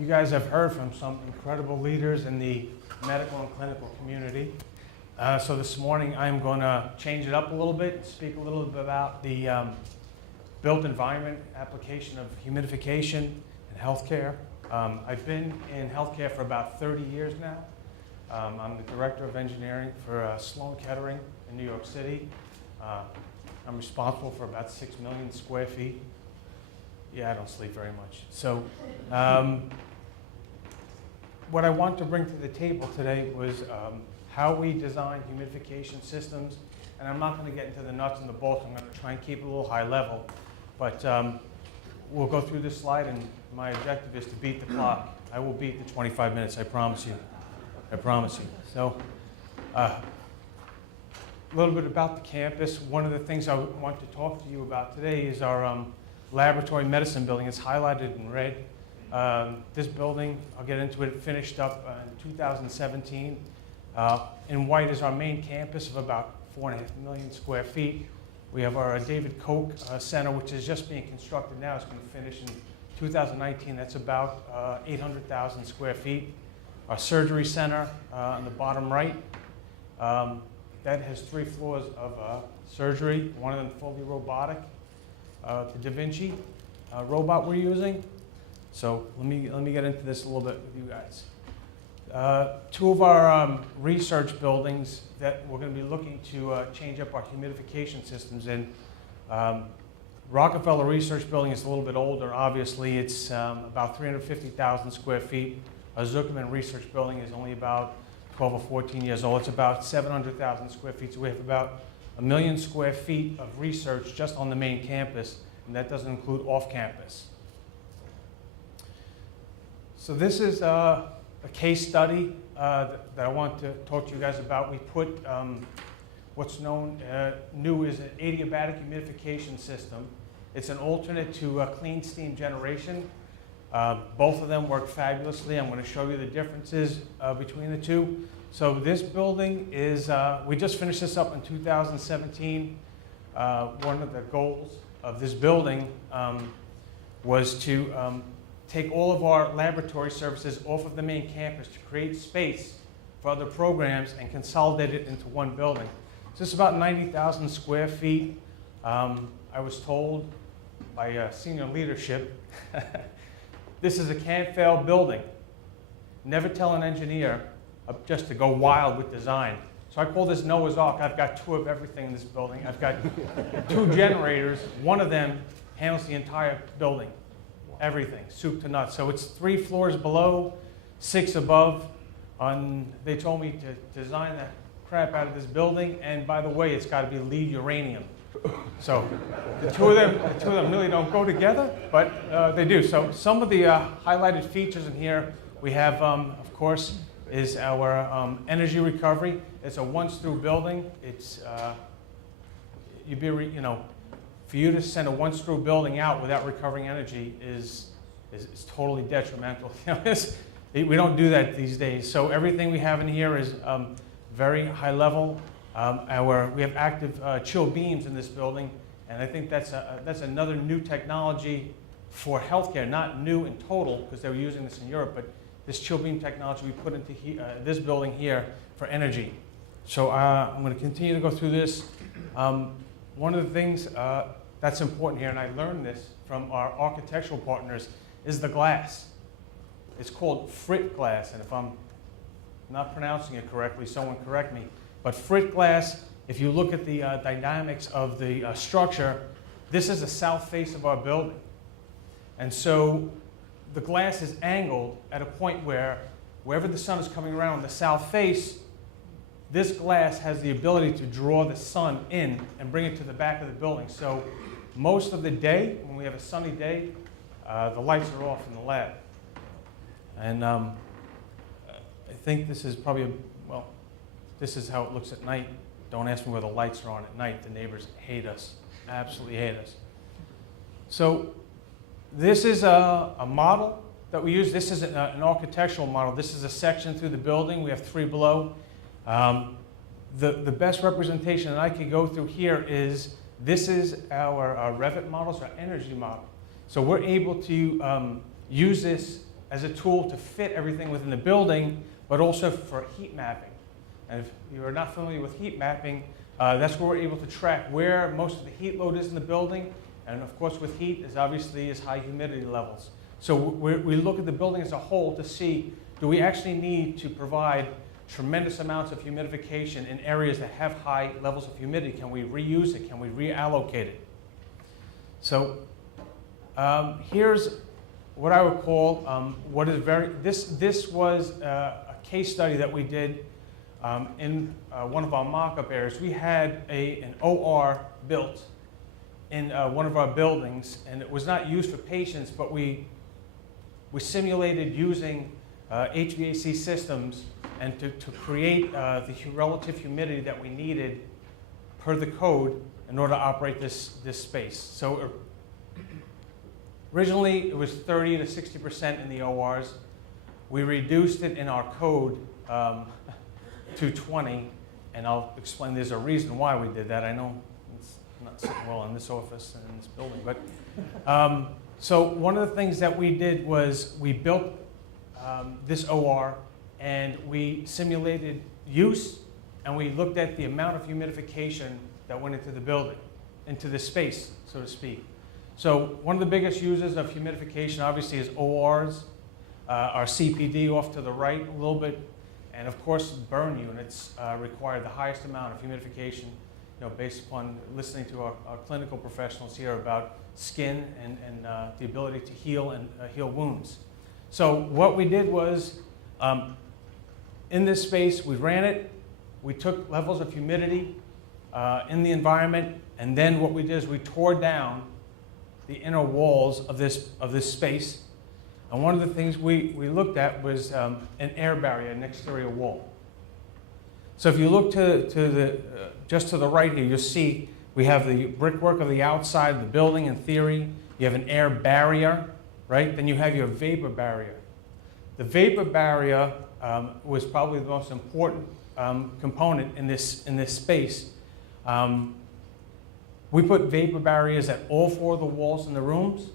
You guys have heard from some incredible leaders in the medical and clinical community. So this morning I'm going to change it up a little bit and speak a little bit about the built environment application of humidification in healthcare. I've been in healthcare for about 30 years now. I'm the director of engineering for Sloan Kettering in New York City. I'm responsible for about 6 million square feet. Yeah, I don't sleep very much. So what I want to bring to the table today was how we design humidification systems. And I'm not going to get into the nuts and the bolts. I'm going to try and keep it a little high level. But we'll go through this slide, and my objective is to beat the clock. I will beat the 25 minutes, I promise you. I promise you. So a little bit about the campus. One of the things I want to talk to you about today is our laboratory medicine building. It's highlighted in red. This building, I'll get into it, finished up in 2017. In white is our main campus of about 4.5 million square feet. We have our David Koch Center, which is just being constructed now. It's going to finish in 2019. That's about 800,000 square feet. Our surgery center on the bottom right, that has 3 floors of surgery, one of them fully robotic. The Da Vinci robot we're using. So let me get into this a little bit with you guys. 2 of our research buildings that we're going to be looking to change up our humidification systems in. Rockefeller Research Building is a little bit older, obviously. It's about 350,000 square feet. Our Zuckerman Research Building is only about 12 or 14 years old. It's about 700,000 square feet. So we have about 1 million square feet of research just on the main campus, and that doesn't include off-campus. So this is a case study that I want to talk to you guys about. We put what's known new as an adiabatic humidification system. It's an alternate to clean steam generation. Both of them work fabulously. I'm going to show you the differences between the two. So this building is, we just finished this up in 2017. One of the goals of this building was to take all of our laboratory services off of the main campus to create space for other programs and consolidate it into one building. So it's about 90,000 square feet. I was told by senior leadership, this is a can't-fail building. Never tell an engineer just to go wild with design. So I call this Noah's Ark. I've got 2 of everything in this building. I've got 2 generators. One of them handles the entire building. Everything, soup to nuts. So it's 3 floors below, 6 above. They told me to design the crap out of this building, and by the way, it's got to be lead uranium. So the two of them really don't go together, but they do. So some of the highlighted features in here we have, of course, is our energy recovery. It's a once-through building. It's for you to send a once-through building out without recovering energy is totally detrimental. We don't do that these days. So everything we have in here is very high level. We have active chill beams in this building, and I think that's another new technology for healthcare. Not new in total, because they were using this in Europe, but this chill beam technology we put into this building here for energy. So I'm going to continue to go through this. One of the things that's important here, and I learned this from our architectural partners, is the glass. It's called frit glass, and if I'm not pronouncing it correctly, someone correct me. But frit glass, if you look at the dynamics of the structure, this is the south face of our building. And so the glass is angled at a point where wherever the sun is coming around on the south face, this glass has the ability to draw the sun in and bring it to the back of the building. So most of the day, when we have a sunny day, the lights are off in the lab. And I think this is probably, this is how it looks at night. Don't ask me where the lights are on at night. The neighbors hate us, absolutely hate us. So this is a model that we use. This is an architectural model. This is a section through the building. We have 3 below. The best representation that I could go through here is this is our Revit models, our energy model. So we're able to use this as a tool to fit everything within the building, but also for heat mapping. And if you are not familiar with heat mapping, that's where we're able to track where most of the heat load is in the building. And of course, with heat, is obviously high humidity levels. So we look at the building as a whole to see, do we actually need to provide tremendous amounts of humidification in areas that have high levels of humidity? Can we reuse it? Can we reallocate it? So here's what I would call this was a case study that we did in one of our mock-up areas. We had an OR built in one of our buildings, and it was not used for patients, but we simulated using HVAC systems and to create the relative humidity that we needed per the code in order to operate this space. So originally it was 30 to 60% in the ORs. We reduced it in our code to 20, and I'll explain there's a reason why we did that. I know it's not sitting well in this office and in this building, but so one of the things that we did was we built this OR, and we simulated use, and we looked at the amount of humidification that went into the building, into the space, so to speak. So one of the biggest uses of humidification obviously is ORs, our CPD off to the right a little bit, and of course burn units require the highest amount of humidification, based upon listening to our clinical professionals here about skin and the ability to heal and heal wounds. So what we did was, in this space, we ran it, we took levels of humidity in the environment, and then what we did is we tore down the inner walls of this space. And one of the things we looked at was an air barrier, an exterior wall. So if you look just to the right here, you'll see we have the brickwork of the outside of the building in theory. You have an air barrier, right? Then you have your vapor barrier. The vapor barrier was probably the most important component in this space. We put vapor barriers at all 4 of the walls in the rooms,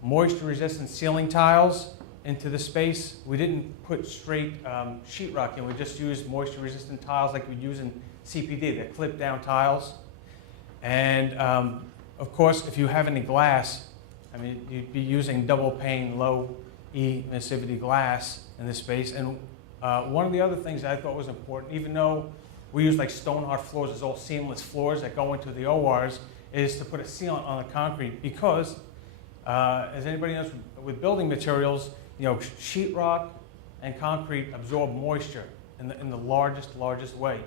moisture-resistant ceiling tiles into the space. We didn't put straight sheetrock in. We just used moisture-resistant tiles like we use in CPD, they're clip-down tiles. And of course, if you have any glass, you'd be using double-pane, low-E emissivity glass in this space. And one of the other things that I thought was important, even though we use like stone hard floors as all seamless floors that go into the ORs, is to put a sealant on the concrete because, as anybody knows with building materials, sheetrock and concrete absorb moisture in the largest way.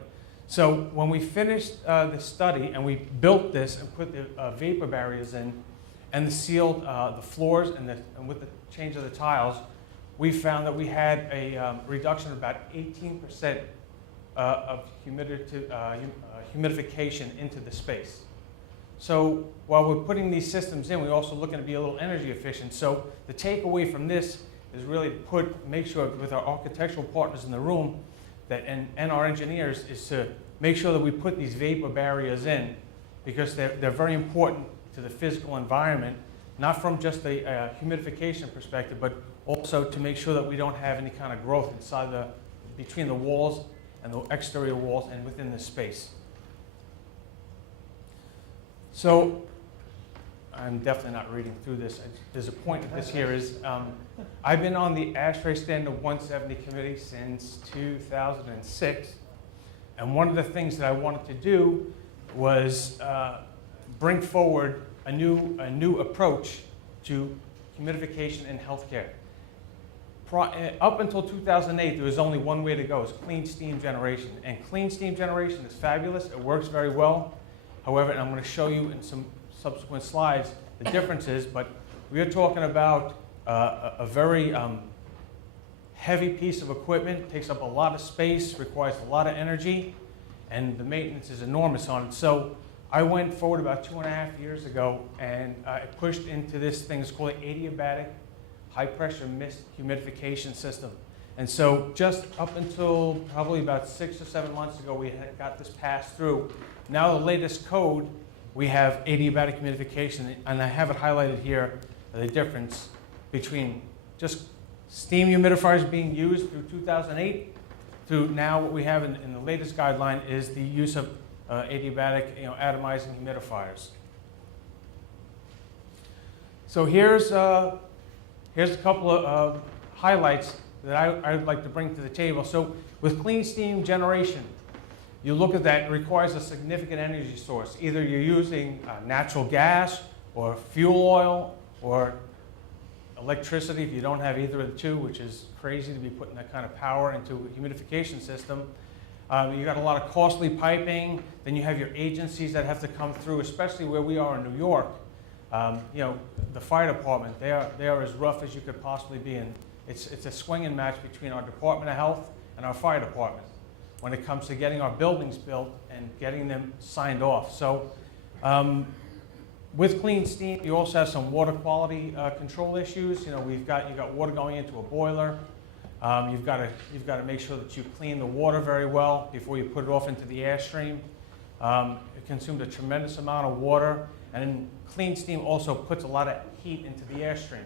So when we finished the study and we built this and put the vapor barriers in and sealed the floors and with the change of the tiles, we found that we had a reduction of about 18% of humidification into the space. So while we're putting these systems in, we're also looking to be a little energy efficient. So the takeaway from this is really to make sure with our architectural partners in the room and our engineers is to make sure that we put these vapor barriers in because they're very important to the physical environment, not from just a humidification perspective, but also to make sure that we don't have any kind of growth between the walls and the exterior walls and within the space. So I'm definitely not reading through this. There's a point of this here is I've been on the ASHRAE Standard 170 committee since 2006. And one of the things that I wanted to do was bring forward a new approach to humidification in healthcare. Up until 2008, there was only one way to go, is clean steam generation. And clean steam generation is fabulous. It works very well. However, and I'm going to show you in some subsequent slides the differences, but we are talking about a very heavy piece of equipment, takes up a lot of space, requires a lot of energy, and the maintenance is enormous on it. So I went forward about 2.5 years ago, and I pushed into this thing. It's called an adiabatic high-pressure mist humidification system. And so just up until probably about 6 or 7 months ago, we had got this passed through. Now the latest code, we have adiabatic humidification, and I have it highlighted here, the difference between just steam humidifiers being used through 2008 to now what we have in the latest guideline is the use of adiabatic, atomizing humidifiers. So here's a couple of highlights that I'd like to bring to the table. So with clean steam generation, you look at that, it requires a significant energy source. Either you're using natural gas or fuel oil or electricity if you don't have either of the two, which is crazy to be putting that kind of power into a humidification system. You got a lot of costly piping. Then you have your agencies that have to come through, especially where we are in New York. The fire department, they are as rough as you could possibly be. And it's a swinging match between our Department of Health and our fire department when it comes to getting our buildings built and getting them signed off. So with clean steam, you also have some water quality control issues. You've got water going into a boiler. You've got to make sure that you clean the water very well before you put it off into the airstream. It consumes a tremendous amount of water, and clean steam also puts a lot of heat into the airstream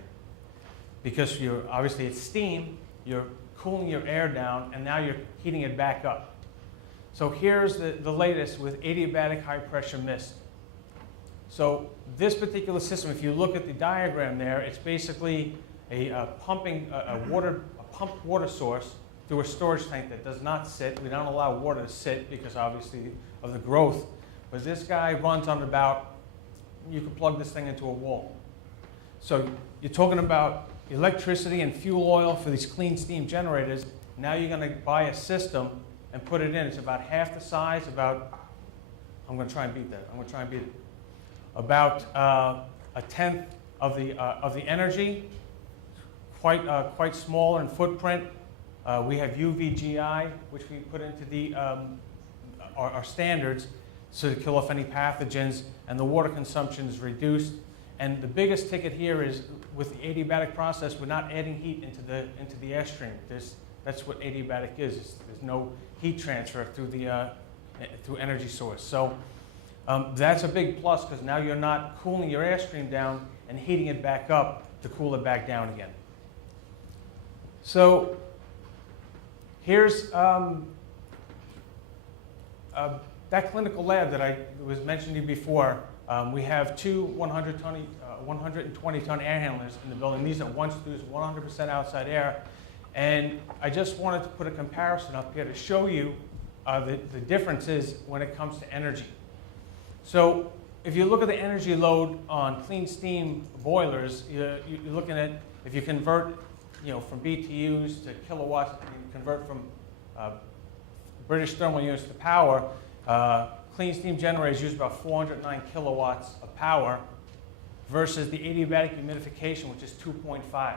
because obviously it's steam. You're cooling your air down, and now you're heating it back up. So here's the latest with adiabatic high pressure mist. So this particular system, if you look at the diagram there, it's basically a pumped water source through a storage tank that does not sit. We don't allow water to sit because obviously of the growth. But this guy runs on about, you can plug this thing into a wall. So you're talking about electricity and fuel oil for these clean steam generators. Now you're going to buy a system and put it in. It's about half the size, I'm going to try and beat that. About a tenth of the energy, quite smaller in footprint. We have UVGI, which we put into our standards so to kill off any pathogens, and the water consumption is reduced. And the biggest ticket here is with the adiabatic process, we're not adding heat into the airstream. That's what adiabatic is. There's no heat transfer through energy source. So that's a big plus because now you're not cooling your airstream down and heating it back up to cool it back down again. So here's that clinical lab that I was mentioning to you before. We have two 120-ton air handlers in the building. These are one-screws, 100% outside air. And I just wanted to put a comparison up here to show you the differences when it comes to energy. So if you look at the energy load on clean steam boilers, you're looking at, if you convert from BTUs to kilowatts, you convert from British thermal units to power, clean steam generators use about 409 kilowatts of power versus the adiabatic humidification, which is 2.5.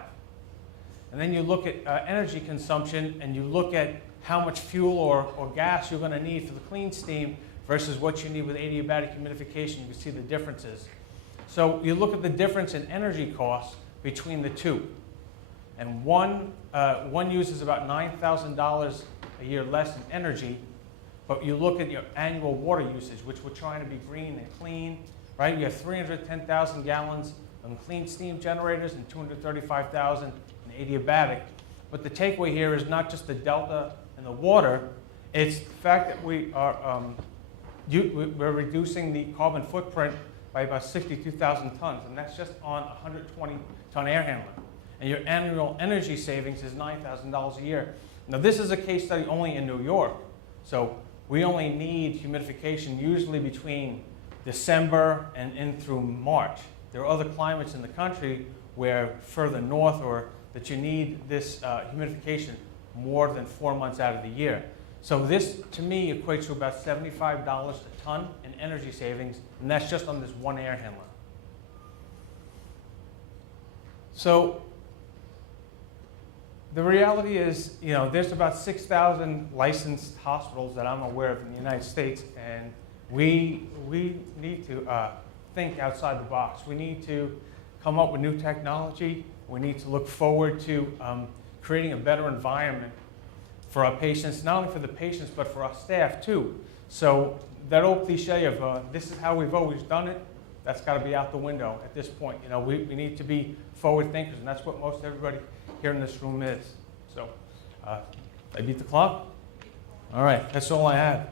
And then you look at energy consumption, and you look at how much fuel or gas you're going to need for the clean steam versus what you need with adiabatic humidification. You can see the differences. So you look at the difference in energy costs between the two. And one uses about $9,000 a year less in energy, but you look at your annual water usage, which we're trying to be green and clean, right? You have 310,000 gallons on clean steam generators and 235,000 in adiabatic. But the takeaway here is not just the delta in the water, it's the fact that we're reducing the carbon footprint by about 62,000 tons, and that's just on a 120-ton air handler. And your annual energy savings is $9,000 a year. Now this is a case study only in New York, so we only need humidification usually between December and in through March. There are other climates in the country where further north or that you need this humidification more than 4 months out of the year. So this, to me, equates to about $75 a ton in energy savings, and that's just on this one air handler. So the reality is, there's about 6,000 licensed hospitals that I'm aware of in the United States, and we need to think outside the box. We need to come up with new technology. We need to look forward to creating a better environment for our patients, not only for the patients, but for our staff too. So that old cliche of this is how we've always done it, that's got to be out the window at this point. You know, we need to be forward thinkers, and that's what most everybody here in this room is. So, I beat the clock? All right, that's all I have.